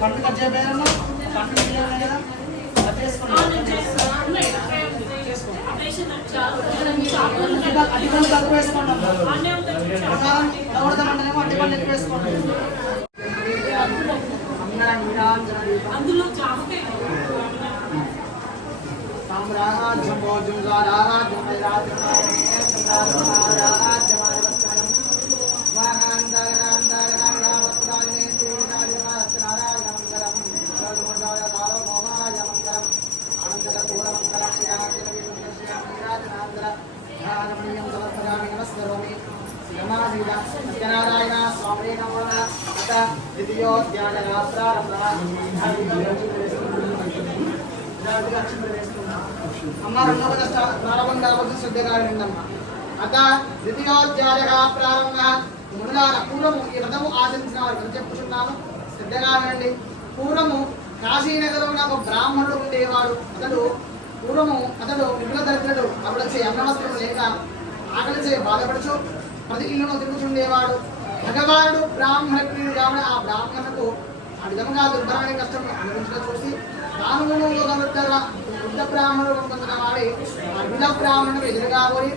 పండు కట్ చేయబోయారమ్మా పండు కదా అట్టి పండు తక్కువ వేసుకోండి ఎవడదామంటేనేమో అట్టి పండు ఎక్కువ వేసుకోండి సామ్రాజ్యం భోజం రాజ్యం సత్యనారాయణ స్వామి నమో ద్వితీయోధ్యాయ అమ్మ రెండవ ప్రారంభంగా శ్రద్ధగా విందమ్మా అత ద్వితీయోధ్యాయ ప్రారంభ ముందులాగా పూర్వము ఈ వ్రతము ఆచరించిన వారికి చెప్పుచున్నాను శ్రద్ధగా వినండి. పూర్వము కాశీనగరంలో ఒక బ్రాహ్మణుడు ఉండేవాడు. అతడు విపుల దరిద్రుడు. అప్పుడొచ్చే అన్నవస్త్రం లేక ఆకలిచే బాధపడుచు ప్రతి ఇల్లును తిరుగుతుండేవాడు. భగవానుడు బ్రాహ్మణ ప్రియుడు కావున ఆ బ్రాహ్మణుకు ఆ విధముగా దుర్భరమైన కష్టం అనుభవించడం చూసి తాను బుద్ధ బ్రాహ్మణుడు పొందిన వాడి ఆ బిడ్డ బ్రాహ్మణుడు ఎదురుగా పోయి